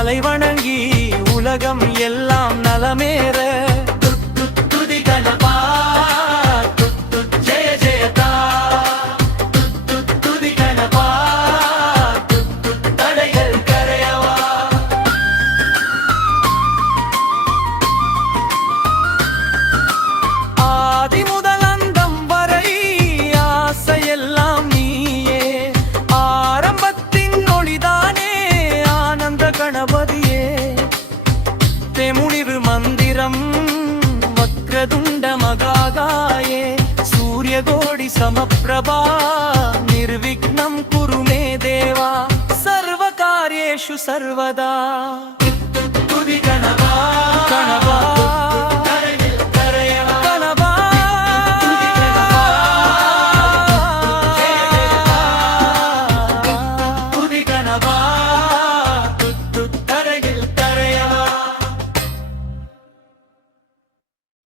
தலை வணங்கி உலகம் எல்லாம் நலமேற துதி கணபா ஜெய ஜெயதா துதி கணபா தடைகள் கரையவா. ஆதி முதல் அந்தம் வரை ஆசையெல்லாம் நீயே, ஆரம்பத்தின் ஒளிதானே ஆனந்த கணபதியே. தெமுனிவு மந்திரம் வக்ரதுண்ட மகாகாயே, சூரியகோடி சமப்பிரபா நிர்விக்னம் குருமே தேவா. சர்வ காரியேஷு சர்வதா துதி கணபா கணபா